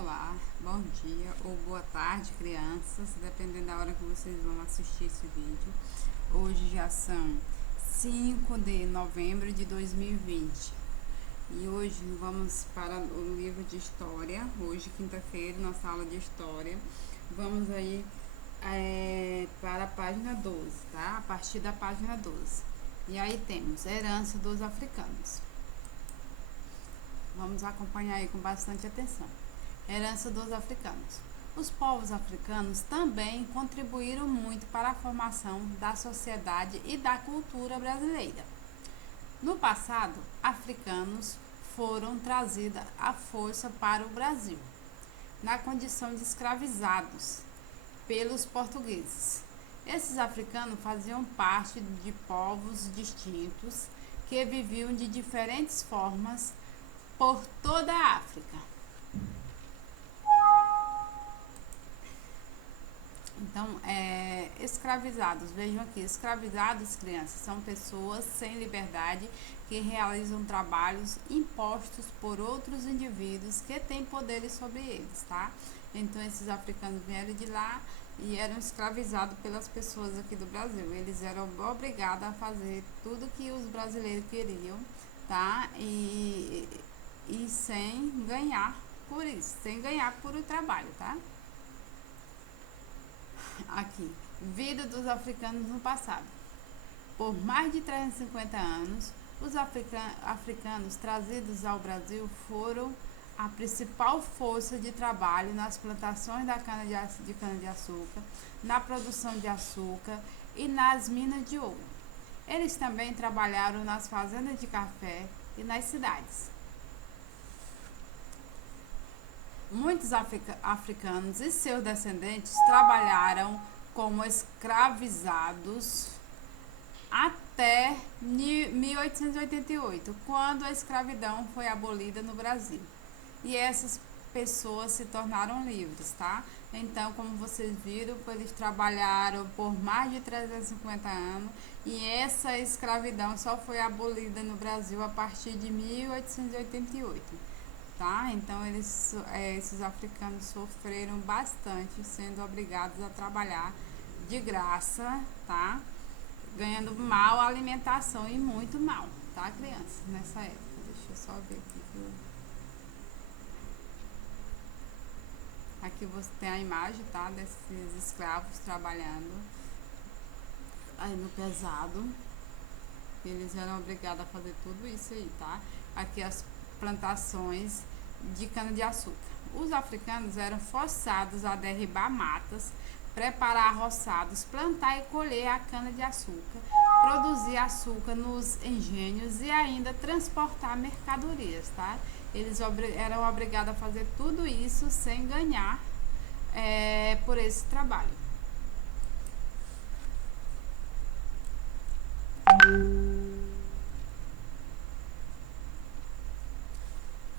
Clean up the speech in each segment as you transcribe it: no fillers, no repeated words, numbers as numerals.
Olá, bom dia ou boa tarde, crianças, dependendo da hora que vocês vão assistir esse vídeo. Hoje já são 5 de novembro de 2020 e hoje vamos para o livro de história. Hoje, quinta-feira, nossa aula de história. Vamos aí para a página 12, tá? A partir da página 12. E aí temos herança dos africanos. Vamos acompanhar aí com bastante atenção. Herança dos africanos. Os povos africanos também contribuíram muito para a formação da sociedade e da cultura brasileira. No passado, africanos foram trazidos à força para o Brasil, na condição de escravizados pelos portugueses. Esses africanos faziam parte de povos distintos que viviam de diferentes formas por toda a África. Então, escravizados, vejam aqui, escravizados, crianças, são pessoas sem liberdade que realizam trabalhos impostos por outros indivíduos que têm poderes sobre eles, tá? Então, esses africanos vieram de lá e eram escravizados pelas pessoas aqui do Brasil. Eles eram obrigados a fazer tudo que os brasileiros queriam, tá? E sem ganhar por isso, sem ganhar por o trabalho, tá? Aqui, vida dos africanos no passado. Por mais de 350 anos, os africanos trazidos ao Brasil foram a principal força de trabalho nas plantações de cana-de-açúcar, na produção de açúcar e nas minas de ouro. Eles também trabalharam nas fazendas de café e nas cidades. Muitos africanos e seus descendentes trabalharam como escravizados até 1888, quando a escravidão foi abolida no Brasil. E essas pessoas se tornaram livres, tá? Então, como vocês viram, eles trabalharam por mais de 350 anos e essa escravidão só foi abolida no Brasil a partir de 1888. Tá? Então, esses africanos sofreram bastante, sendo obrigados a trabalhar de graça, tá? Ganhando mal alimentação e muito mal, tá, crianças? Nessa época. Deixa eu só ver aqui. Aqui você tem a imagem, tá? Desses escravos trabalhando aí no pesado. Eles eram obrigados a fazer tudo isso aí, tá? Aqui as plantações de cana-de-açúcar. Os africanos eram forçados a derribar matas, preparar roçados, plantar e colher a cana-de-açúcar, produzir açúcar nos engenhos e ainda transportar mercadorias, tá? Eles eram obrigados a fazer tudo isso sem ganhar por esse trabalho.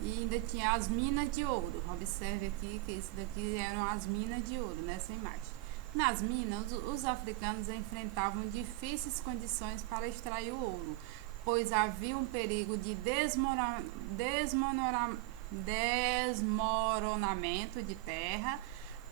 E ainda tinha as minas de ouro. Observe aqui que isso daqui eram as minas de ouro nessa imagem. Nas minas, os africanos enfrentavam difíceis condições para extrair o ouro, pois havia um perigo de desmoronamento de terra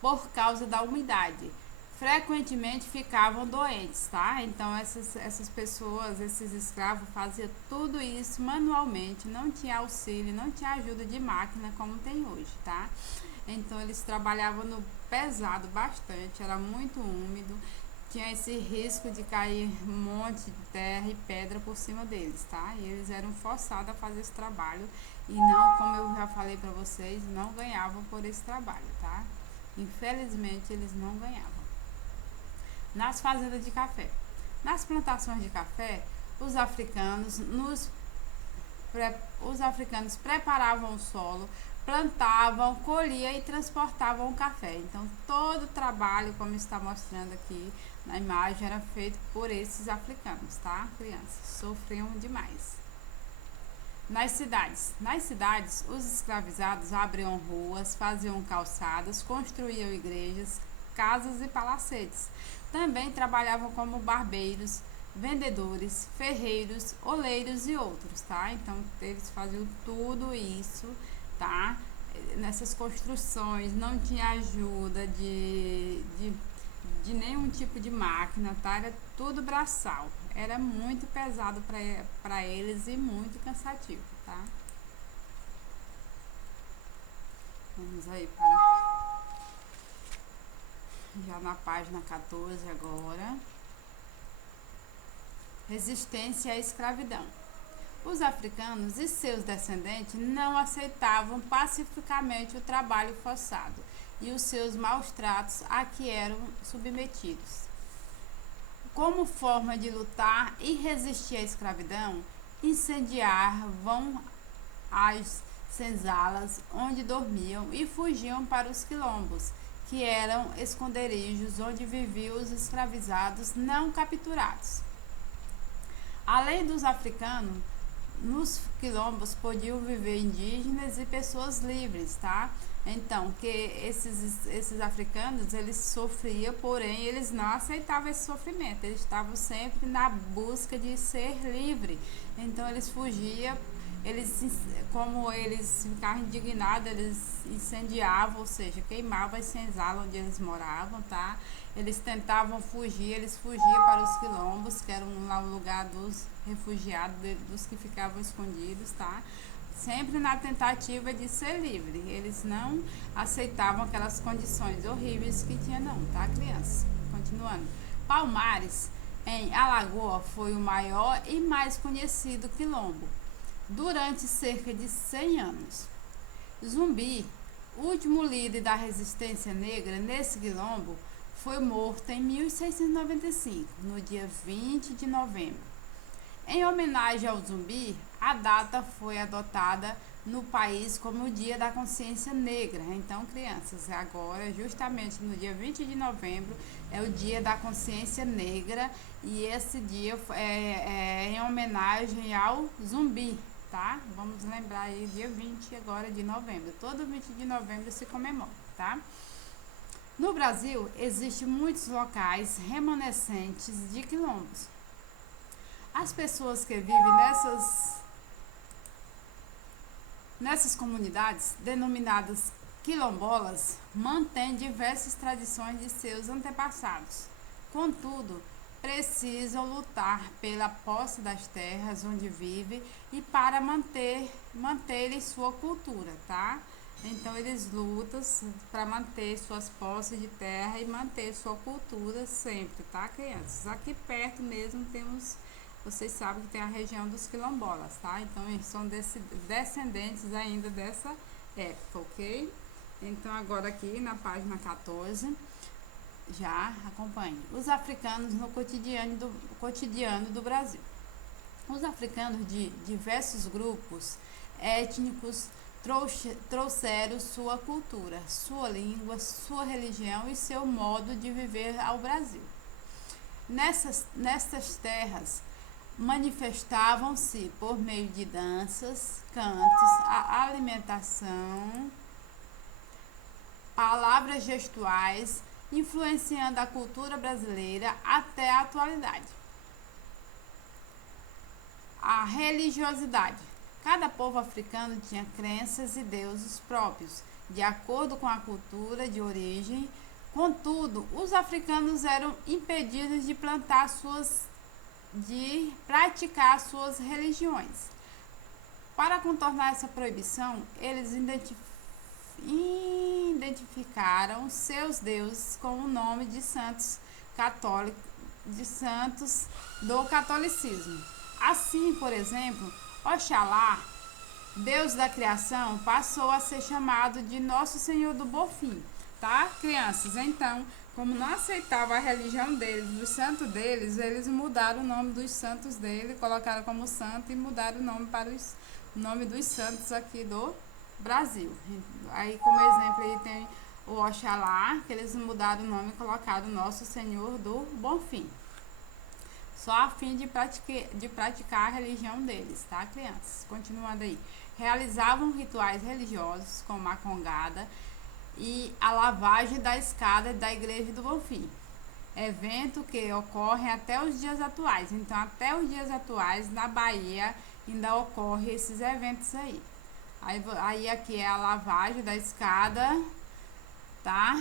por causa da umidade. Frequentemente ficavam doentes, tá? Então essas pessoas, esses escravos faziam tudo isso manualmente, não tinha auxílio, não tinha ajuda de máquina como tem hoje, tá? Então eles trabalhavam no pesado bastante, era muito úmido, tinha esse risco de cair um monte de terra e pedra por cima deles, tá? E eles eram forçados a fazer esse trabalho e não, como eu já falei para vocês, não ganhavam por esse trabalho, tá? Infelizmente eles não ganhavam. Nas fazendas de café. Nas plantações de café, os africanos preparavam o solo, plantavam, colhiam e transportavam o café. Então, todo o trabalho, como está mostrando aqui na imagem, era feito por esses africanos, tá? Crianças sofriam demais. Nas cidades, os escravizados abriam ruas, faziam calçadas, construíam igrejas, casas e palacetes. Também trabalhavam como barbeiros, vendedores, ferreiros, oleiros e outros, tá? Então, eles faziam tudo isso, tá? nessas construções, não tinha ajuda de nenhum tipo de máquina, tá? Era tudo braçal. Era muito pesado para eles e muito cansativo, tá? Vamos aí para já na página 14 agora. Resistência à escravidão. Os africanos e seus descendentes não aceitavam pacificamente o trabalho forçado e os seus maus tratos a que eram submetidos. Como forma de lutar e resistir à escravidão, incendiavam as senzalas onde dormiam e fugiam para os quilombos, que eram esconderijos onde viviam os escravizados não capturados. Além dos africanos, nos quilombos podiam viver indígenas e pessoas livres, tá? Então, que esses africanos, eles sofriam, porém, eles não aceitavam esse sofrimento. Eles estavam sempre na busca de ser livre. Então, eles fugiam, como eles ficavam indignados, eles incendiavam, ou seja, queimavam as senzalas onde eles moravam, tá? Eles tentavam fugir, eles fugiam para os quilombos, que eram lá o lugar dos refugiados, dos que ficavam escondidos, tá? Sempre na tentativa de ser livre. Eles não aceitavam aquelas condições horríveis que tinha não, tá, crianças? Continuando. Palmares, em Alagoas, foi o maior e mais conhecido quilombo durante cerca de 100 anos. Zumbi, último líder da resistência negra nesse quilombo, foi morto em 1695, no dia 20 de novembro. Em homenagem ao Zumbi, a data foi adotada no país como o Dia da Consciência Negra. Então, crianças, agora, justamente no dia 20 de novembro, é o Dia da Consciência Negra e esse dia é em homenagem ao Zumbi, tá? Vamos lembrar aí, dia 20 agora de novembro. Todo 20 de novembro se comemora, tá? No Brasil, existem muitos locais remanescentes de quilombos. As pessoas que vivem nessas comunidades, denominadas quilombolas, mantêm diversas tradições de seus antepassados. Contudo, precisam lutar pela posse das terras onde vivem e para manterem sua cultura, tá? Então eles lutam para manter suas posses de terra e manter sua cultura sempre, tá, crianças? Aqui perto mesmo temos, vocês sabem que tem a região dos quilombolas, tá? Então eles são descendentes ainda dessa época, ok? Então agora aqui na página 14, já acompanhe. Os africanos no cotidiano do Brasil. Os africanos de diversos grupos étnicos trouxeram sua cultura, sua língua, sua religião e seu modo de viver ao Brasil. Nestas terras, manifestavam-se por meio de danças, cantos, a alimentação, palavras gestuais, influenciando a cultura brasileira até a atualidade. A religiosidade. Cada povo africano tinha crenças e deuses próprios, de acordo com a cultura de origem. Contudo, os africanos eram impedidos de praticar suas religiões. Para contornar essa proibição, eles identificaram seus deuses com o nome de santos do catolicismo. Assim, por exemplo, Oxalá, Deus da criação, passou a ser chamado de Nosso Senhor do Bonfim, tá, crianças? Então, como não aceitava a religião deles, dos santos deles, eles mudaram o nome dos santos dele, colocaram como santo e mudaram o nome para o nome dos santos aqui do Brasil. Aí, como exemplo, aí tem o Oxalá, que eles mudaram o nome e colocaram Nosso Senhor do Bonfim. Só a fim de praticar a religião deles, tá, crianças? Continuando aí. Realizavam rituais religiosos, como a congada e a lavagem da escada da Igreja do Bonfim. Evento que ocorre até os dias atuais. Então, até os dias atuais, na Bahia, ainda ocorrem esses eventos aí. Aí aqui é a lavagem da escada, tá?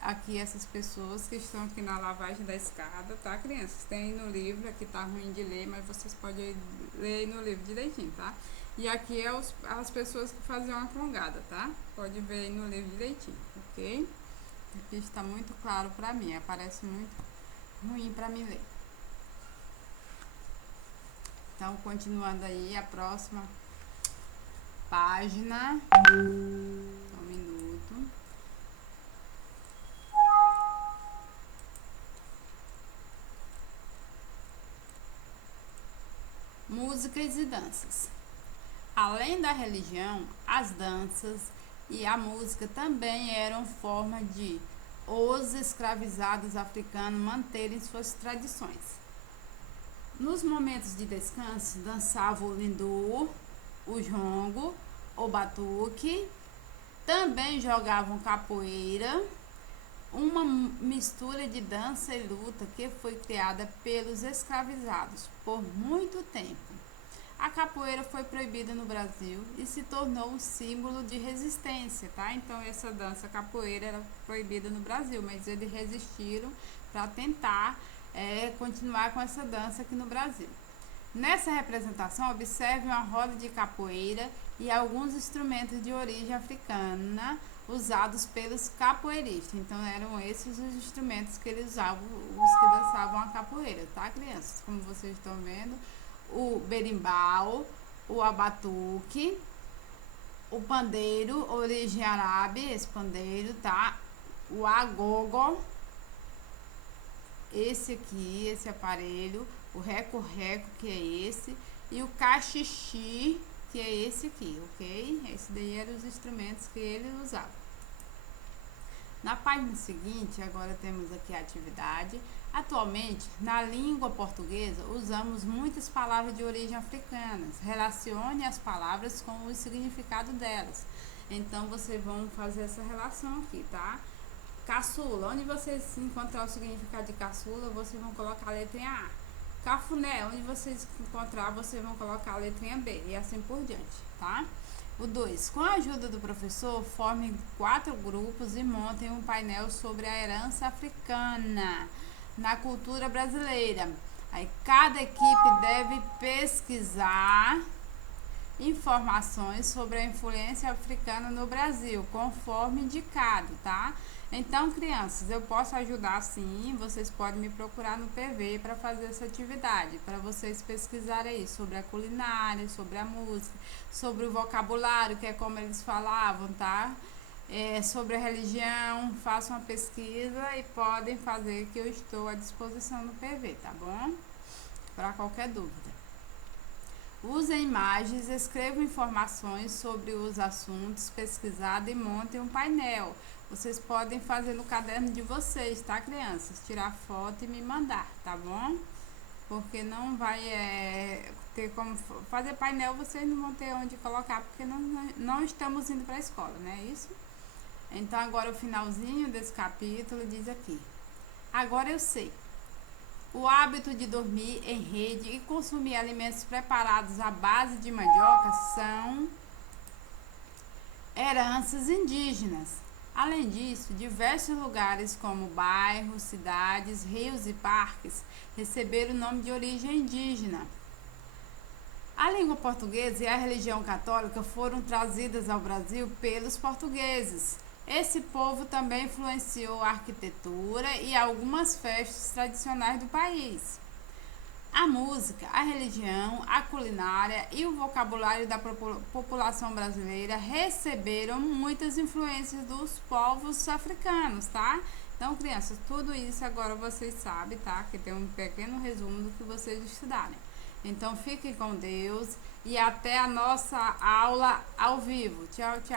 Aqui essas pessoas que estão aqui na lavagem da escada, tá, crianças? Tem no livro, aqui tá ruim de ler, mas vocês podem ler no livro direitinho, tá? E aqui é as pessoas que faziam a congada, tá? Pode ver aí no livro direitinho, ok? Aqui está muito claro pra mim, aparece muito ruim pra mim ler. Então, continuando aí, a próxima página. Só um minuto. Músicas e danças. Além da religião, as danças e a música também eram forma de os escravizados africanos manterem suas tradições. Nos momentos de descanso, dançavam o lindu, o jongo, o batuque, também jogavam capoeira, uma mistura de dança e luta que foi criada pelos escravizados por muito tempo. A capoeira foi proibida no Brasil e se tornou um símbolo de resistência, tá? Então essa dança capoeira era proibida no Brasil, mas eles resistiram para tentar continuar com essa dança aqui no Brasil. Nessa representação, observe uma roda de capoeira e alguns instrumentos de origem africana usados pelos capoeiristas. Então eram esses os instrumentos que eles usavam, os que dançavam a capoeira, tá, crianças? Como vocês estão vendo, o berimbau, o abatuque, o pandeiro, origem árabe, esse pandeiro, tá? O agogo, esse aqui, esse aparelho, o reco-reco, que é esse, e o cachixi, que é esse aqui, ok? Esse daí eram os instrumentos que eles usavam. Na página seguinte, agora temos aqui a atividade. Atualmente, na língua portuguesa, usamos muitas palavras de origem africana. Relacione as palavras com o significado delas. Então, vocês vão fazer essa relação aqui, tá? Caçula, onde vocês encontrar o significado de caçula, vocês vão colocar a letrinha A. Cafuné, onde vocês encontrar, vocês vão colocar a letrinha B, e assim por diante, tá? O 2. Com a ajuda do professor, formem 4 grupos e montem um painel sobre a herança africana na cultura brasileira. Aí cada equipe deve pesquisar informações sobre a influência africana no Brasil, conforme indicado, tá? Então, crianças, eu posso ajudar sim, vocês podem me procurar no PV para fazer essa atividade, para vocês pesquisarem aí sobre a culinária, sobre a música, sobre o vocabulário, que é como eles falavam, tá? Sobre a religião, façam uma pesquisa e podem fazer, que eu estou à disposição no PV, tá bom? Para qualquer dúvida. Usem imagens, escrevam informações sobre os assuntos pesquisados e montem um painel. Vocês podem fazer no caderno de vocês, tá, crianças? Tirar foto e me mandar, tá bom? Porque não vai ter como fazer painel, vocês não vão ter onde colocar, porque não estamos indo para a escola, né? Isso? Então, agora o finalzinho desse capítulo diz aqui. Agora eu sei. O hábito de dormir em rede e consumir alimentos preparados à base de mandioca são heranças indígenas. Além disso, diversos lugares como bairros, cidades, rios e parques receberam o nome de origem indígena. A língua portuguesa e a religião católica foram trazidas ao Brasil pelos portugueses. Esse povo também influenciou a arquitetura e algumas festas tradicionais do país. A música, a religião, a culinária e o vocabulário da população brasileira receberam muitas influências dos povos africanos, tá? Então, crianças, tudo isso agora vocês sabem, tá? Que tem um pequeno resumo do que vocês estudarem. Então, fiquem com Deus e até a nossa aula ao vivo. Tchau, tchau.